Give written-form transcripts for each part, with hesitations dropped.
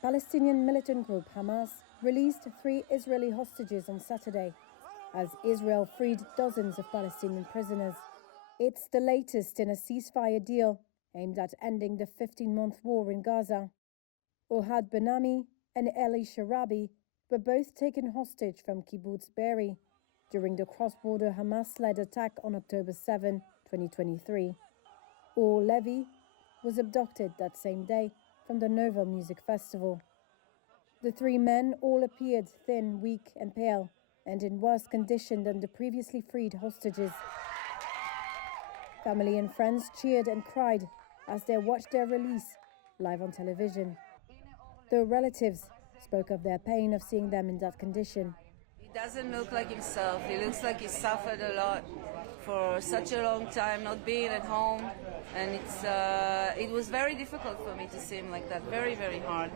Palestinian militant group Hamas released 3 Israeli hostages on Saturday, as Israel freed dozens of Palestinian prisoners. It's the latest in a ceasefire deal aimed at ending the 15-month war in Gaza. Ohad Benami and Eli Sharabi were both taken hostage from Kibbutz Be'eri during the cross-border Hamas-led attack on October 7, 2023. Or Levi was abducted that same day from the Nova Music Festival. The 3 men all appeared thin, weak and pale, and in worse condition than the previously freed hostages. Family and friends cheered and cried as they watched their release live on television. Their relatives spoke of their pain of seeing them in that condition. He doesn't look like himself. He looks like he suffered a lot for such a long time, not being at home. And it was very difficult for me to see him like that, very, very hard.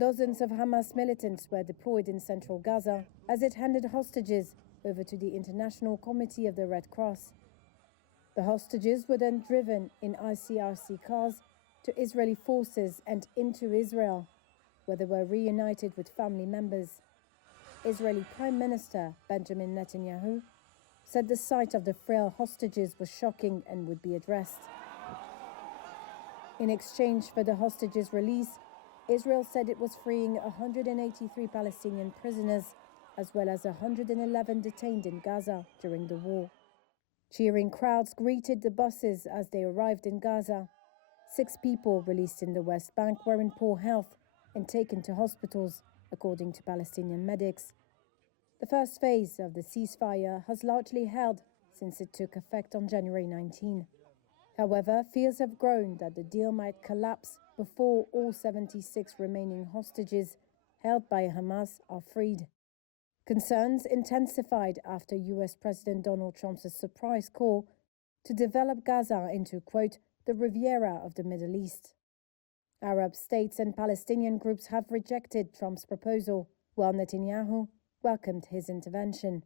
Dozens of Hamas militants were deployed in central Gaza as it handed hostages over to the International Committee of the Red Cross. The hostages were then driven in ICRC cars to Israeli forces and into Israel, where they were reunited with family members. Israeli Prime Minister Benjamin Netanyahu said the sight of the frail hostages was shocking and would be addressed. In exchange for the hostages' release, Israel said it was freeing 183 Palestinian prisoners, as well as 111 detained in Gaza during the war. Cheering crowds greeted the buses as they arrived in Gaza. 6 people released in the West Bank were in poor health and taken to hospitals, according to Palestinian medics. The first phase of the ceasefire has largely held since it took effect on January 19. However, fears have grown that the deal might collapse before all 76 remaining hostages held by Hamas are freed. Concerns intensified after US President Donald Trump's surprise call to develop Gaza into, quote, the Riviera of the Middle East. Arab states and Palestinian groups have rejected Trump's proposal, while Netanyahu welcomed his intervention.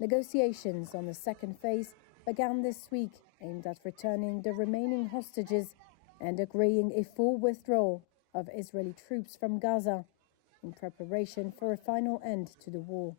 Negotiations on the second phase began this week, aimed at returning the remaining hostages and agreeing a full withdrawal of Israeli troops from Gaza in preparation for a final end to the war.